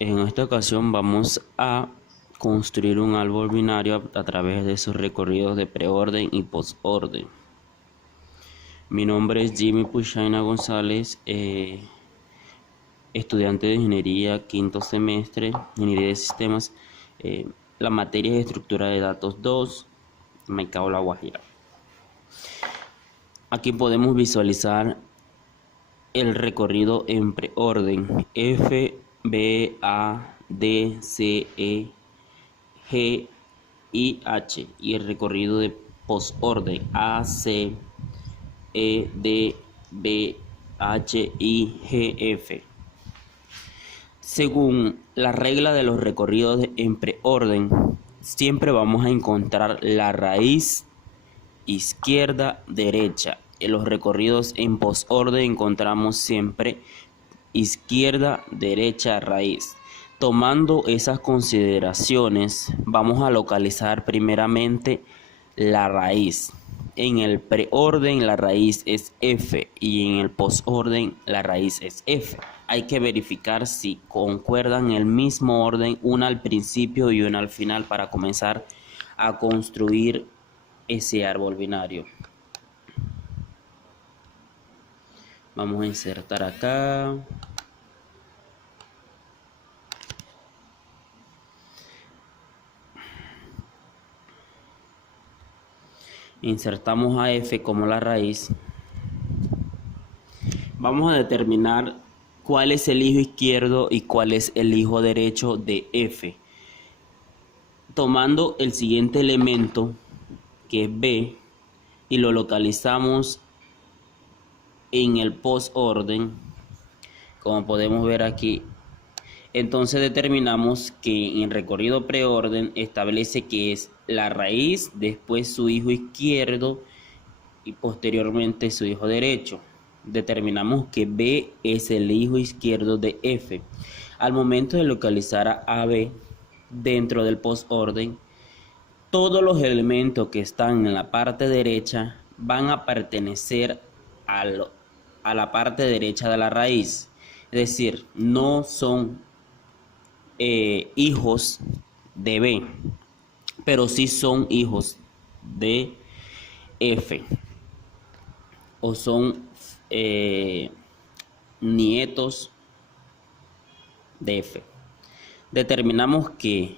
En esta ocasión vamos a construir un árbol binario a través de sus recorridos de preorden y postorden. Mi nombre es Jimmy Puchaina González, estudiante de ingeniería, quinto semestre, ingeniería de sistemas. La materia es estructura de datos 2, Maicao La Guajira. Aquí podemos visualizar el recorrido en preorden: F, B, A, D, C, E, G y H, y el recorrido de postorden: A, C, E, D, B, H, I, G, F. Según la regla de los recorridos en preorden, siempre vamos a encontrar la raíz izquierda, derecha. En los recorridos en postorden encontramos siempre izquierda, derecha, raíz. Tomando esas consideraciones, vamos a localizar primeramente la raíz. En el preorden la raíz es F y en el postorden la raíz es F. Hay que verificar si concuerdan en el mismo orden, una al principio y una al final, para comenzar a construir ese árbol binario. Vamos a insertar acá. Insertamos a F como la raíz. Vamos a determinar cuál es el hijo izquierdo y cuál es el hijo derecho de F. Tomando el siguiente elemento, que es B, y lo localizamos en el postorden, como podemos ver aquí. Entonces determinamos que en el recorrido preorden establece que es la raíz, después su hijo izquierdo y posteriormente su hijo derecho. Determinamos que B es el hijo izquierdo de F. Al momento de localizar a AB dentro del postorden, todos los elementos que están en la parte derecha van a pertenecer a la parte derecha de la raíz. Es decir, no son hijos de B, pero sí son hijos de F, o son nietos de F. Determinamos que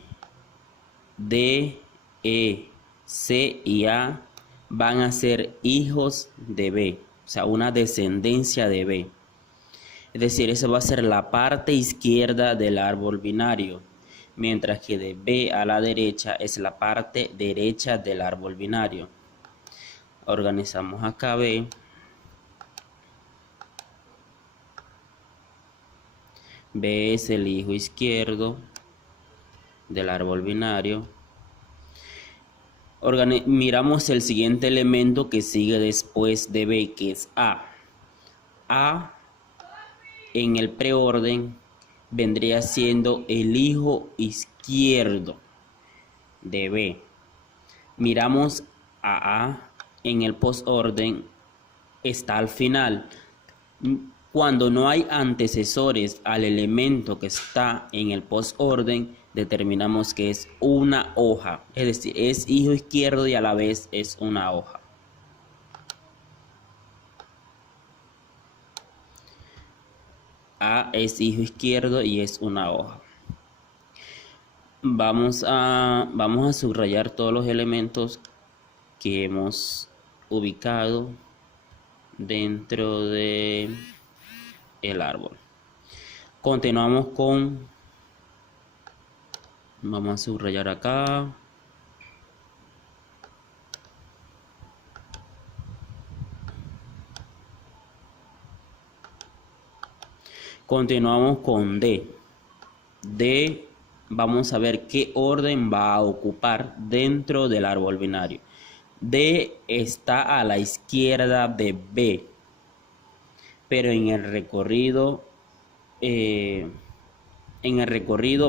D, E, C y A van a ser hijos de B, o sea, una descendencia de B. Es decir, esa va a ser la parte izquierda del árbol binario, mientras que de B a la derecha es la parte derecha del árbol binario. Organizamos acá B. B es el hijo izquierdo del árbol binario. Miramos el siguiente elemento que sigue después de B, que es A. A en el preorden vendría siendo el hijo izquierdo de B. Miramos a en el postorden, está al final. Cuando no hay antecesores al elemento que está en el postorden, determinamos que es una hoja, es decir, es hijo izquierdo y a la vez es una hoja. A es hijo izquierdo y es una hoja. Vamos a subrayar todos los elementos que hemos ubicado dentro de el árbol. Continuamos con, vamos a subrayar acá. Continuamos con D. D, vamos a ver qué orden va a ocupar dentro del árbol binario. D está a la izquierda de B, pero en el recorrido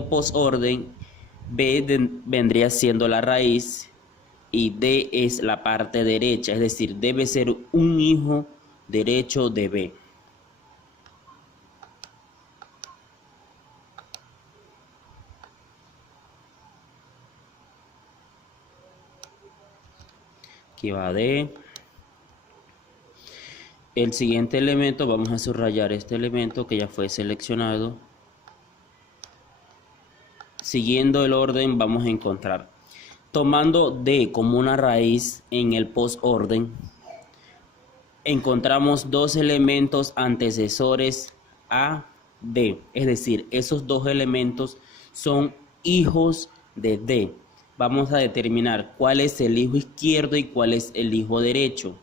postorden, B vendría siendo la raíz y D es la parte derecha, es decir, debe ser un hijo derecho de B. Aquí va D. El siguiente elemento, vamos a subrayar este elemento que ya fue seleccionado. Siguiendo el orden vamos a encontrar, tomando D como una raíz en el postorden, encontramos dos elementos antecesores a D, es decir, esos dos elementos son hijos de D. Vamos a determinar cuál es el hijo izquierdo y cuál es el hijo derecho.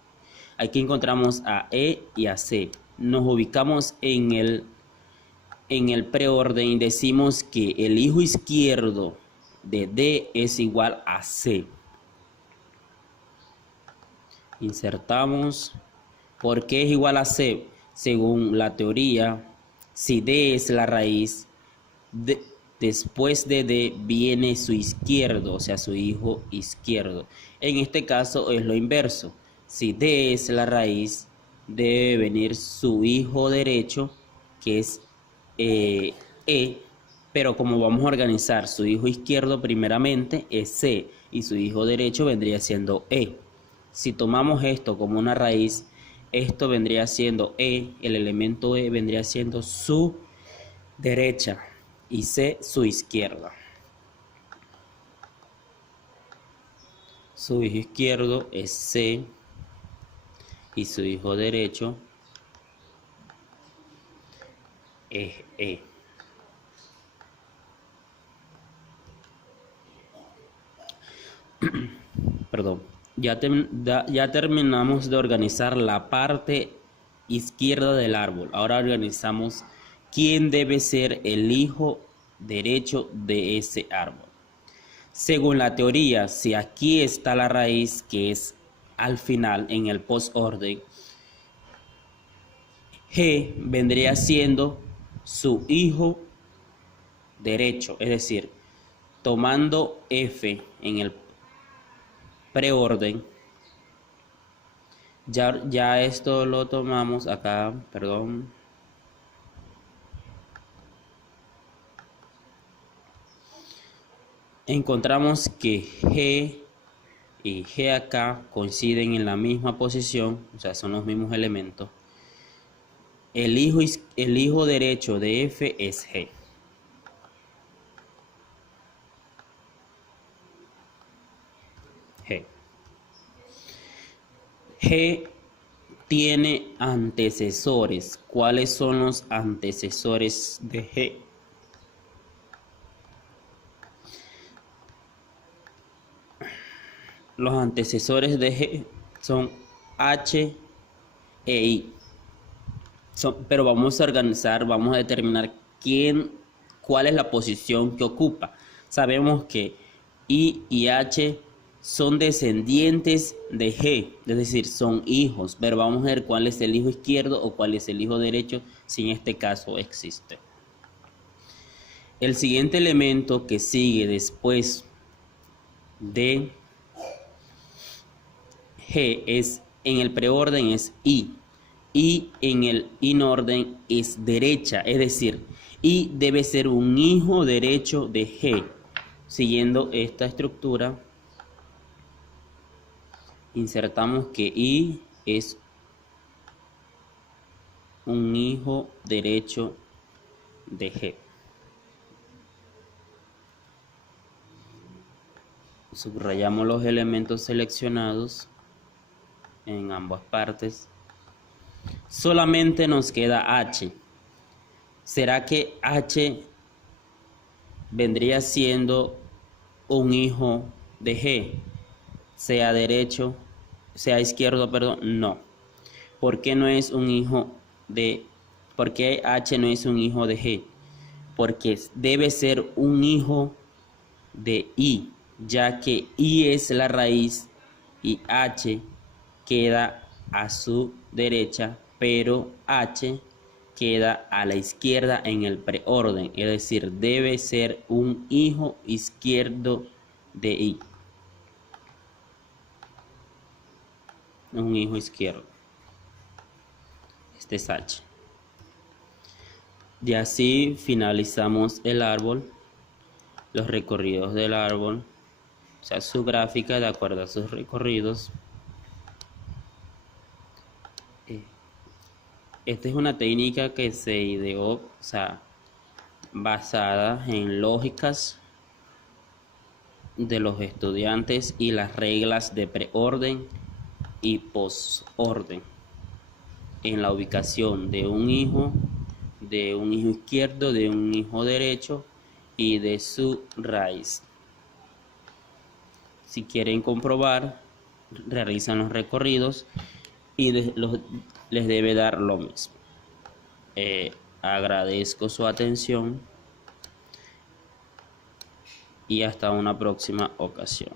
Aquí encontramos a E y a C. Nos ubicamos en el preorden y decimos que el hijo izquierdo de D es igual a C. Insertamos. ¿Por qué es igual a C? Según la teoría, si D es la raíz, después de D viene su izquierdo, o sea, su hijo izquierdo. En este caso es lo inverso. Si D es la raíz, debe venir su hijo derecho, que es E, pero como vamos a organizar su hijo izquierdo primeramente es C y su hijo derecho vendría siendo E. Si tomamos esto como una raíz, esto vendría siendo E, el elemento E vendría siendo su derecha y C su izquierda. Su hijo izquierdo es C y su hijo derecho es E. Perdón. Ya terminamos de organizar la parte izquierda del árbol. Ahora organizamos quién debe ser el hijo derecho de ese árbol. Según la teoría, si aquí está la raíz, que es al final en el postorden, G vendría siendo su hijo derecho, es decir, tomando F en el preorden, ya esto lo tomamos acá, perdón. Encontramos que G y G acá coinciden en la misma posición, o sea, son los mismos elementos. El hijo derecho de F es G. G tiene antecesores. ¿Cuáles son los antecesores de G? Los antecesores de G son H e I. Pero vamos a organizar, vamos a determinar cuál es la posición que ocupa. Sabemos que I y H son descendientes de G, es decir, son hijos, pero vamos a ver cuál es el hijo izquierdo o cuál es el hijo derecho, si en este caso existe. El siguiente elemento que sigue después de G es, en el preorden es I, y en el inorden es derecha, es decir, I debe ser un hijo derecho de G. Siguiendo esta estructura, insertamos que I es un hijo derecho de G. Subrayamos los elementos seleccionados en ambas partes. Solamente nos queda H. ¿Será que H vendría siendo un hijo de G? Sea derecho, sea izquierdo, perdón, no. ¿Por qué no es un hijo de, por qué H no es un hijo de G? Porque debe ser un hijo de I, ya que I es la raíz y H queda a su derecha, pero H queda a la izquierda en el preorden, es decir, debe ser un hijo izquierdo de I. Un hijo izquierdo. Este es H. Y así finalizamos el árbol, los recorridos del árbol, o sea, su gráfica de acuerdo a sus recorridos. Esta es una técnica que se ideó, o sea, basada en lógicas de los estudiantes y las reglas de preorden y posorden en la ubicación de un hijo izquierdo, de un hijo derecho y de su raíz. Si quieren comprobar, realizan los recorridos y les debe dar lo mismo. Agradezco su atención y hasta una próxima ocasión.